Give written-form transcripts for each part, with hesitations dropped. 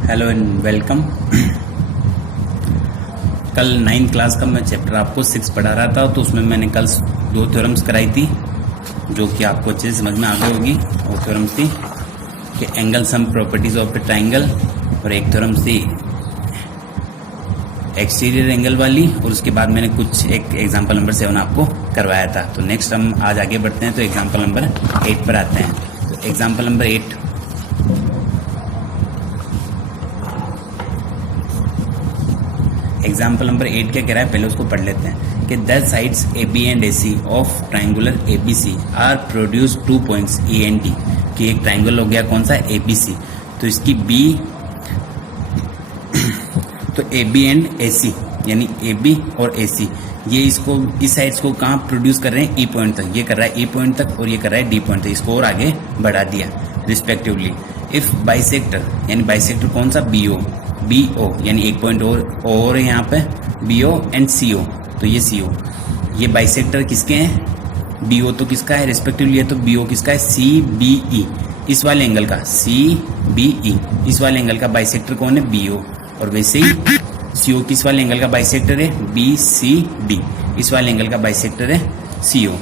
Hello and welcome. कल 9th class का मैं चैप्टर आपको 6 पढ़ा रहा था, तो उसमें मैंने कल 2 थ्योरम्स कराई थी जो कि आपको अच्छे से समझ में आ गई होगी। वो थ्योरम्स थी कि angle sum properties of a triangle, और एक थ्योरम्स थी एक्सटीरियर एंगल वाली, और उसके बाद मैंने कुछ एक एग्जाम्पल नंबर 7 आपको करवाया था। तो नेक्स्ट हम आज आगे बढ़ते हैं, तो एग्जाम्पल नंबर 8 पर आते हैं। तो एग्जाम्पल नंबर 8, एग्जाम्पल नंबर 8 क्या कह रहा है, पहले उसको पढ़ लेते हैं कि the sides AB and AC of triangular ABC are produce 2 points E and D। कि एक ट्राइंगल हो गया कौन सा, ABC, तो इसकी B तो AB एंड AC यानी AB और AC ये इसको इस साइड्स को कहाँ प्रोड्यूस कर रहे हैं, E पॉइंट तक। ये कर रहा है E पॉइंट तक और ये कर रहा है D पॉइंट तक, इसको और आगे बढ़ा दिया रिस्पेक्टिवली। इफ बाइसेक्टर यानी बाइसेक्टर कौन सा, BO यानी एक पॉइंट और यहाँ पे BO एंड CO, तो ये CO, ये बाइसेक्टर किसके हैं, BO तो किसका है रिस्पेक्टिवली, ये तो BO किसका है, CBE इस वाले एंगल का, CBE इस वाले एंगल का बाइसेक्टर कौन है, BO, और वैसे ही CO किस वाले एंगल का बाइसेक्टर है, BCD इस वाले एंगल का बाइसेक्टर है CO।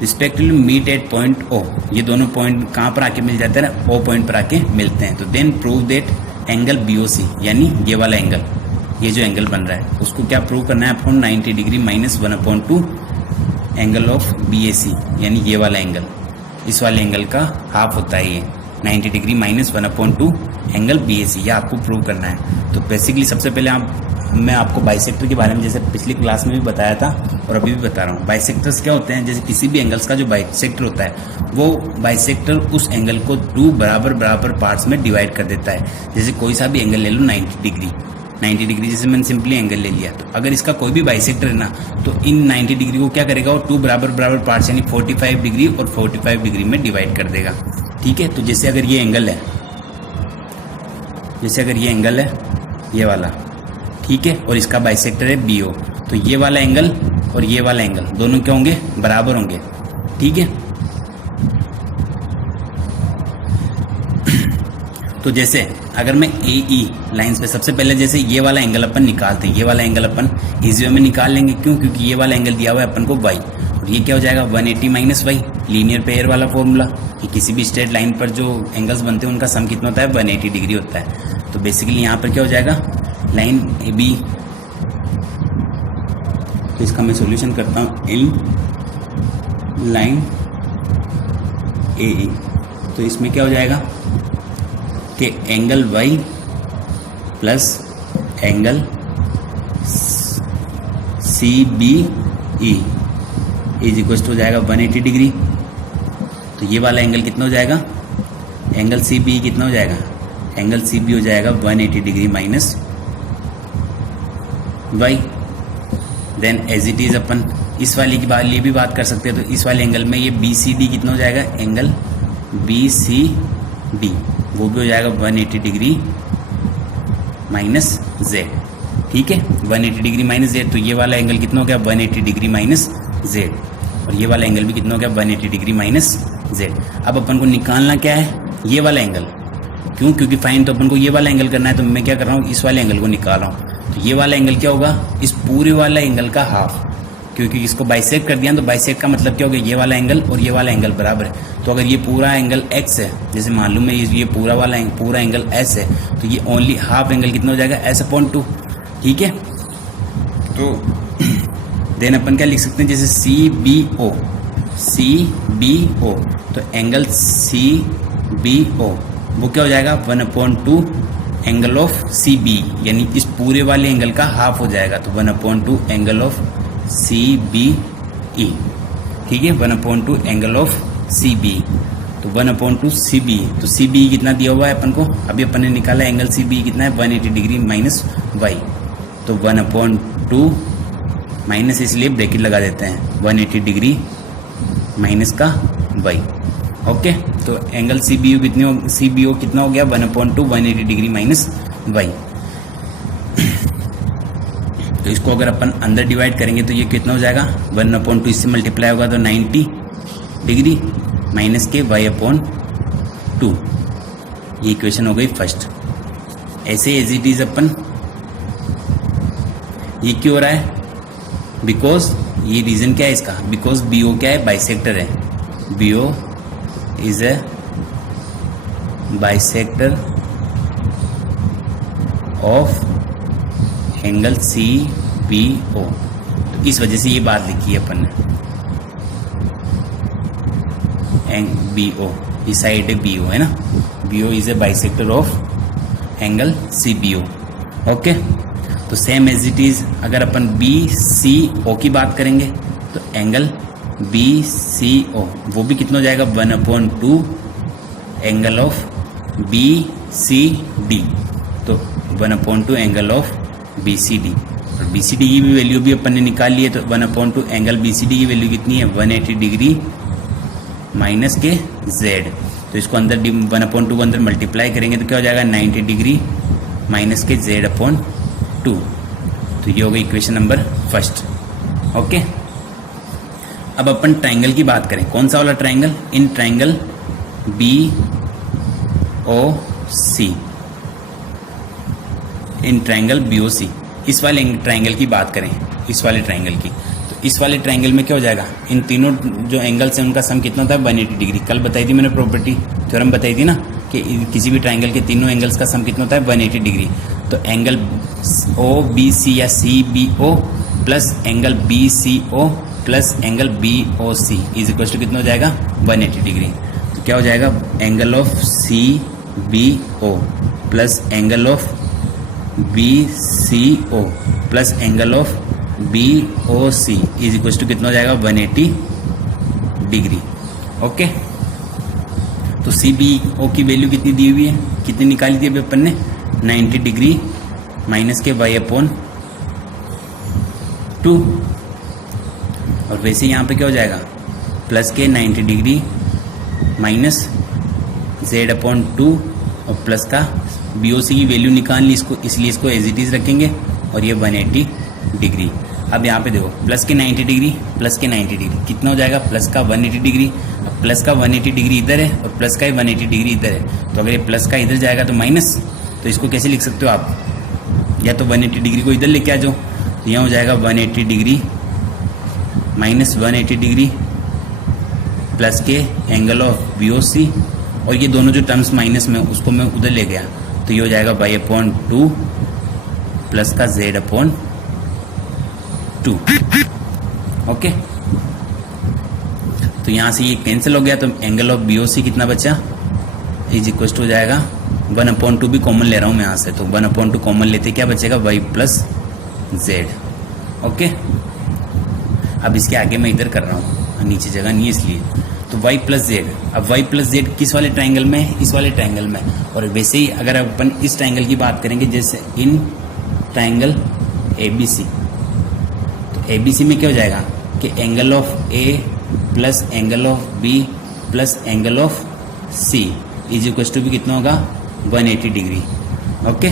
Respectively meet at point O, ये दोनों पॉइंट कहाँ पर आके मिल जाते हैं, O पॉइंट पर आके मिलते हैं। तो then prove that angle BOC यानी ये वाला एंगल, ये जो एंगल बन रहा है उसको क्या प्रूव करना है, upon 90 degree minus 1/2 angle of BAC यानी ये वाला एंगल, इस वाले एंगल का हाफ होता है ये 90 डिग्री माइनस 1/2 एंगल BAC, ये आपको प्रूव करना है। तो बेसिकली सबसे पहले मैं आपको बाइसेक्टर के बारे में जैसे पिछली क्लास में भी बताया था और अभी भी बता रहा हूँ। बाइसेक्टर्स क्या होते हैं, जैसे किसी भी एंगल्स का जो बाइसेक्टर होता है वो बाइसेक्टर उस एंगल को 2 बराबर पार्ट्स में डिवाइड कर देता है। जैसे कोई सा भी एंगल ले लो 90 डिग्री जैसे मैंने सिंपली एंगल ले लिया, तो अगर इसका कोई भी बाइसेक्टर है ना तो इन 90 डिग्री को क्या करेगा, वो 2 बराबर पार्ट्स यानी 45 डिग्री और 45 डिग्री में डिवाइड कर देगा। ठीक है, तो जैसे अगर ये एंगल है, ये वाला, ठीक है, और इसका बाइसेक्टर है BO, तो ये वाला एंगल और ये वाला एंगल दोनों क्या होंगे, बराबर होंगे। ठीक है, तो जैसे अगर मैं AE लाइंस पे सबसे पहले जैसे ये वाला एंगल अपन निकालते हैं, ये वाला एंगल अपन इजी वे में निकाल लेंगे, क्यों, क्योंकि ये वाला एंगल दिया हुआ है अपन को Y, और ये क्या हो जाएगा 180 माइनस Y, लीनियर पेयर वाला फॉर्मूला कि किसी भी स्ट्रेट लाइन पर जो एंगल्स बनते हैं उनका सम कितना होता है, 180 डिग्री होता है। तो बेसिकली यहाँ पर क्या हो जाएगा, लाइन AB, तो इसका मैं सॉल्यूशन करता हूँ, इन लाइन AE, तो इसमें क्या हो जाएगा कि angle Y plus angle CBE is equal to हो जाएगा 180 डिग्री। तो ये वाला एंगल कितना हो जाएगा, एंगल CBE कितना हो जाएगा, एंगल CB हो जाएगा 180 degree minus Y। Then as it is अपन इस वाले की बात लिए भी बात कर सकते हैं, तो इस वाले एंगल में ये BCD कितना हो जाएगा, एंगल BCD वो भी हो जाएगा 180 डिग्री माइनस Z। ठीक है, 180 डिग्री माइनस Z, तो ये वाला एंगल कितना हो गया, 180 डिग्री माइनस Z, और ये वाला एंगल भी कितना हो गया, 180 डिग्री माइनस Z। अब अपन को निकालना क्या है, ये वाला एंगल, क्यों, क्योंकि फाइन तो अपन को ये वाला एंगल करना है, तो मैं क्या कर रहा हूँ, इस वाले एंगल को निकाल रहा हूँ। तो ये वाला एंगल क्या होगा, इस पूरे वाला एंगल का हाफ, क्योंकि इसको बाइसेक्ट कर दिया, तो बाइसेक्ट का मतलब क्या हो गया, ये वाला एंगल और ये वाला एंगल बराबर है। तो अगर ये पूरा एंगल x है, जैसे मालूम है ये पूरा एंगल s है, तो ये ओनली हाफ एंगल कितना हो जाएगा, s/2। ठीक है, तो देन अपन क्या लिख सकते हैं, जैसे CBO, तो एंगल CBO वो क्या हो जाएगा, 1/2 एंगल ऑफ CB यानी इस पूरे वाले एंगल का हाफ हो जाएगा, तो 1/2 एंगल ऑफ CBE। ठीक है, 1/2 एंगल ऑफ CB, तो 1/2 CB, तो CBE कितना दिया हुआ है अपन को, अभी अपन ने निकाला एंगल CBE कितना है, 180 डिग्री माइनस Y, तो 1/2 माइनस इसलिए ब्रैकेट लगा देते हैं, 180 डिग्री माइनस का Y। ओके, तो एंगल CBO कितना हो गया, 1/2 180 डिग्री माइनस Y। तो इसको अगर अपन अंदर डिवाइड करेंगे तो ये कितना हो जाएगा, 1/2 इससे मल्टीप्लाई होगा तो 90 डिग्री माइनस के Y/2, ये इक्वेशन हो गई फर्स्ट। ऐसे एज इट इज अपन, ये क्यों हो रहा है? बिकॉज ये रीजन क्या है इसका, बिकॉज बीओ क्या है, बाइसेक्टर है, B O is a bisector of angle C B O. तो इस वजह से ये बात लिखी है अपन ने, बी ओ, इस साइड है बी ओ है ना, B O is a bisector of angle C B O. Okay, तो सेम एज इट इज अगर अपन बी सी ओ की बात करेंगे तो एंगल बी सी ओ वो भी कितना हो जाएगा, 1/2 angle of B C D. तो 1/2 angle of B C D, और बी सी डी की भी वैल्यू भी अपन ने निकाल ली है। तो 1/2 एंगल बी सी डी की वैल्यू कितनी है, 180 डिग्री माइनस के जेड। तो इसको अंदर 1/2 को अंदर मल्टीप्लाई करेंगे तो क्या हो जाएगा, 90 डिग्री माइनस के z/2। तो ये हो गई इक्वेशन नंबर फर्स्ट। ओके, अब अपन ट्राइंगल की बात करें, कौन सा वाला triangle, in triangle B O C, in triangle B O C, इस वाले ट्राइंगल की बात करें, इस वाले ट्राइंगल की, तो इस वाले ट्राइंगल में क्या हो जाएगा, इन तीनों जो एंगल्स हैं उनका सम कितना होता है, 180 डिग्री। कल बताई थी मैंने, प्रॉपर्टी थ्योरम बताई थी ना कि किसी भी ट्राइंगल के तीनों एंगल्स का सम कितना होता है, 180 डिग्री। तो एंगल ओ बी सी या C B O plus angle B C O plus angle B O C is equal to कितना हो जाएगा, 180 डिग्री। तो क्या हो जाएगा, angle of C B O plus angle of B C O plus angle of B O C is equal to कितना हो जाएगा, 180 डिग्री। ओके, तो सी बी ओ की वैल्यू कितनी दी हुई है, कितनी निकाली थी अभी अपन ने, 90 डिग्री माइनस के y/2, और वैसे यहाँ पे क्या हो जाएगा, प्लस के 90 डिग्री माइनस z/2 और प्लस का BOC की वैल्यू निकाल ली इसको, इसलिए इसको एज इट इज रखेंगे और ये 180 डिग्री। अब यहाँ पे देखो प्लस के 90 डिग्री प्लस के 90 डिग्री कितना हो जाएगा, प्लस का 180 डिग्री। अब प्लस का 180 डिग्री इधर है और प्लस का 180 डिग्री इधर है, तो अगर ये प्लस का इधर जाएगा तो माइनस, तो इसको कैसे लिख सकते हो आप, या तो 180 डिग्री को इधर लेके आ जाओ, तो यहाँ हो जाएगा 180 डिग्री माइनस 180 डिग्री प्लस के एंगल ऑफ BOC, और ये दोनों जो टर्म्स माइनस में उसको मैं उधर ले गया, तो ये हो जाएगा y/2 प्लस का z/2। ओके, तो यहाँ से ये कैंसिल हो गया, तो एंगल ऑफ BOC कितना बचा, इज इक्वल टू हो जाएगा 1/2 भी कॉमन ले रहा हूँ मैं यहाँ से, तो 1/2 कॉमन लेते क्या बचेगा, y प्लस जेड। ओके, अब इसके आगे मैं इधर कर रहा हूँ, नीचे जगह नहीं है इसलिए, तो y प्लस जेड। अब y प्लस जेड किस वाले ट्राइंगल में है, इस वाले ट्राइंगल में। और वैसे ही अगर अपन इस ट्राइंगल की बात करेंगे, जैसे इन ट्राइंगल ABC, तो ABC में क्या हो जाएगा कि angle of A plus angle of B plus angle of C is equal to भी कितना होगा, 180 degree. Okay,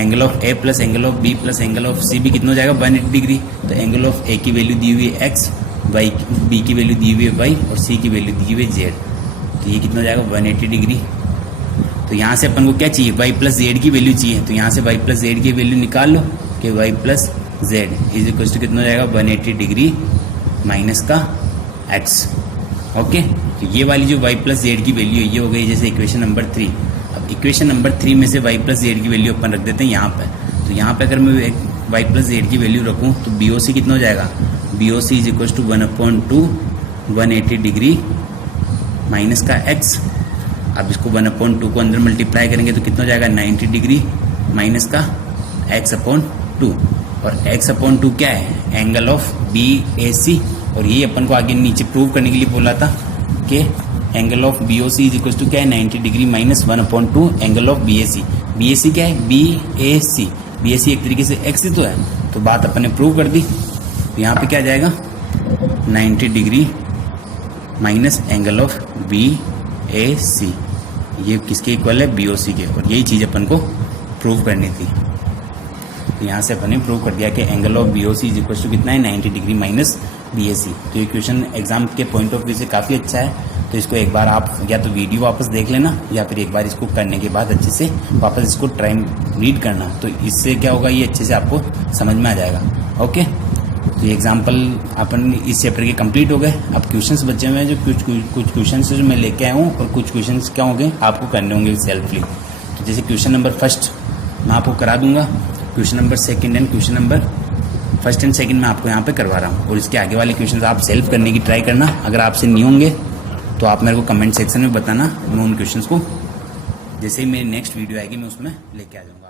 angle of A plus angle of B plus angle of C भी कितना हो जाएगा, 180 डिग्री। तो एंगल ऑफ A की value दी हुई है x, B की वैल्यू दी हुई है y और C की वैल्यू दी हुई है z, तो ये कितना हो जाएगा, 180 डिग्री। तो यहाँ से अपन को क्या चाहिए, y प्लस जेड की वैल्यू चाहिए, तो यहाँ से y प्लस जेड की वैल्यू निकाल लो कि y plus Z is equal to कितना हो जाएगा, 180 डिग्री माइनस का x। ओके, तो ये वाली जो y प्लस जेड की वैल्यू है ये हो गई जैसे इक्वेशन नंबर 3। अब इक्वेशन नंबर 3 में से y प्लस जेड की वैल्यू अपन रख देते हैं यहाँ पर। तो यहाँ पे अगर मैं y प्लस जेड की वैल्यू रखूँ तो BOC कितना हो जाएगा, BOC is equal to 1/2 180 degree minus का x। अब इसको 1/2 को अंदर मल्टीप्लाई करेंगे तो कितना हो जाएगा, 90 डिग्री माइनस का x/2, और x/2 क्या है, एंगल ऑफ BAC। और ये अपन को आगे नीचे प्रूव करने के लिए बोला था कि angle of BOC is equal to क्या है, 90 degree minus 1/2 angle of BAC। BAC क्या है, BAC, BAC एक तरीके से x ही तो है, तो बात अपन ने प्रूव कर दी। तो यहाँ पे क्या आ जाएगा, 90 degree minus angle of BAC, ये किसके इक्वल है, BOC के, और यही चीज़ अपन को प्रूव करनी थी। तो यहाँ से अपन ने प्रूव कर दिया कि angle of BOC is equal to कितना है, 90 डिग्री माइनस BAC। तो ये क्वेश्चन एग्जाम के पॉइंट ऑफ व्यू से काफ़ी अच्छा है। तो इसको एक बार आप या तो वीडियो वापस देख लेना या फिर एक बार इसको करने के बाद अच्छे से वापस इसको ट्राई रीड करना, तो इससे क्या होगा, ये अच्छे से आपको समझ में आ जाएगा। ओके, तो ये एग्जाम्पल अपन इस चैप्टर के कंप्लीट हो गए। अब क्वेश्चंस बचे हुए हैं, जो कुछ क्वेश्चंस जो मैं लेके आया हूँ और कुछ क्वेश्चंस क्या होंगे आपको करने होंगे सेल्फली। तो जैसे क्वेश्चन नंबर फर्स्ट मैं आपको करा दूंगा, question number second and question number first and second मैं आपको यहाँ पे करवा रहा हूँ, और इसके आगे वाले क्वेश्चंस आप सेल्फ करने की ट्राई करना। अगर आपसे नहीं होंगे तो आप मेरे को कमेंट सेक्शन में बताना, मैं उन क्वेश्चंस को जैसे ही मेरी नेक्स्ट वीडियो आएगी मैं उसमें लेके आ जाऊँगा।